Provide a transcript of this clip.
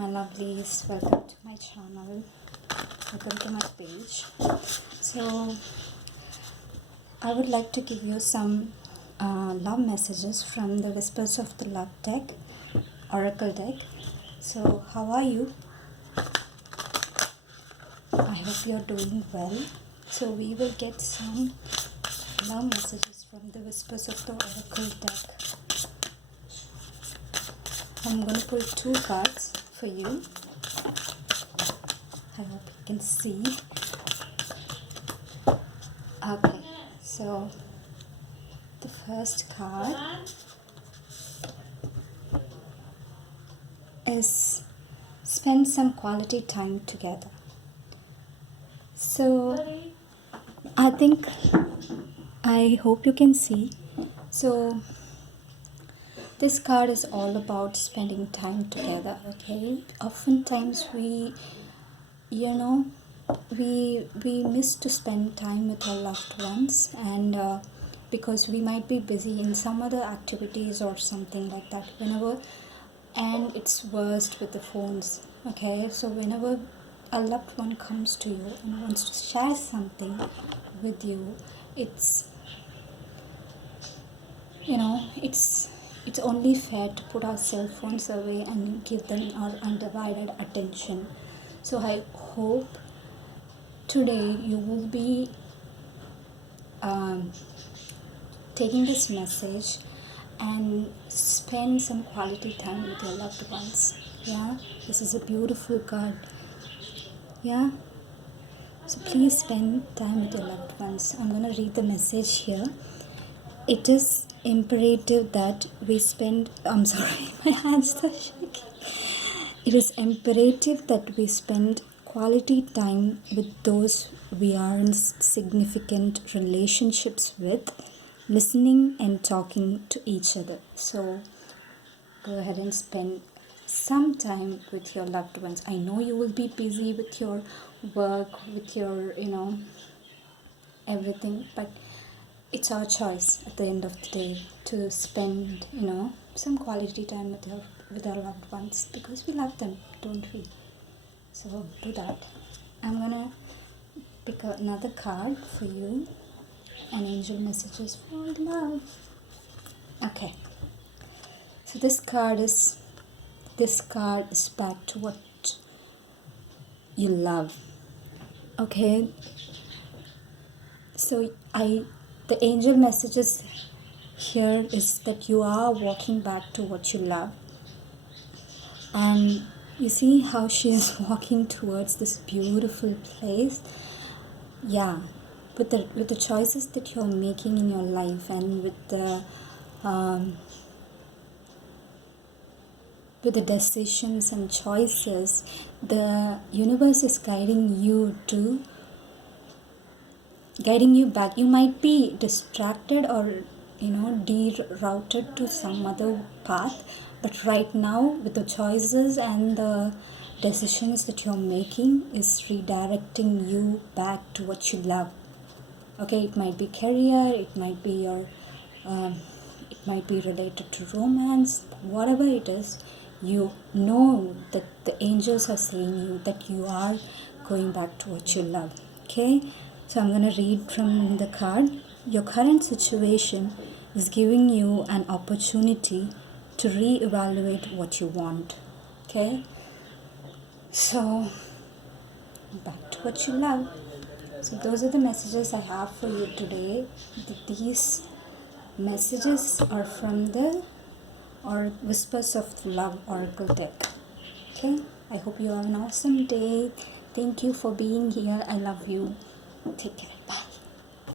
my lovelies, welcome to my channel, welcome to my page. So I would like to give you some love messages from the Whispers of the Love deck, Oracle deck. So how are you? I hope you're doing well. So we will get some love messages from the Whispers of the Oracle deck. I'm going to pull 2 cards for you. I hope you can see. Okay, so the first card is spend some quality time together. So I hope you can see. So this card is all about spending time together, okay? Oftentimes we miss to spend time with our loved ones, and because we might be busy in some other activities or something like that, and it's worst with the phones, okay? So whenever a loved one comes to you and wants to share something with you, it's it's only fair to put our cell phones away and give them our undivided attention. So I hope today you will be taking this message and spend some quality time with your loved ones. Yeah, this is a beautiful card. Yeah, so please spend time with your loved ones. I'm going to read the message here. It is imperative that we spend, I'm sorry, my hands are shaking. It is imperative that we spend quality time with those we are in significant relationships with, listening and talking to each other. So go ahead and spend some time with your loved ones. I know you will be busy with your work, with your, everything, but it's our choice at the end of the day to spend, some quality time with our loved ones, because we love them, don't we? So do that. I'm gonna pick another card for you, and angel messages for love. Okay. So this card is back to what you love. Okay. So the angel messages here is that you are walking back to what you love, and you see how she is walking towards this beautiful place. Yeah, with the choices that you're making in your life, and with the decisions and choices, the universe is guiding you back. You might be distracted or derouted to some other path, but right now, with the choices and the decisions that you're making, is redirecting you back to what you love. Okay, it might be career, it might be it might be related to romance, whatever it is. You know that the angels are saying you that you are going back to what you love. Okay, so I'm going to read from the card. Your current situation is giving you an opportunity to reevaluate what you want. Okay, so back to what you love. So those are the messages I have for you today. These messages are from the Whispers of Love Oracle deck. Okay, I hope you have an awesome day. Thank you for being here. I love you. Take care. Bye.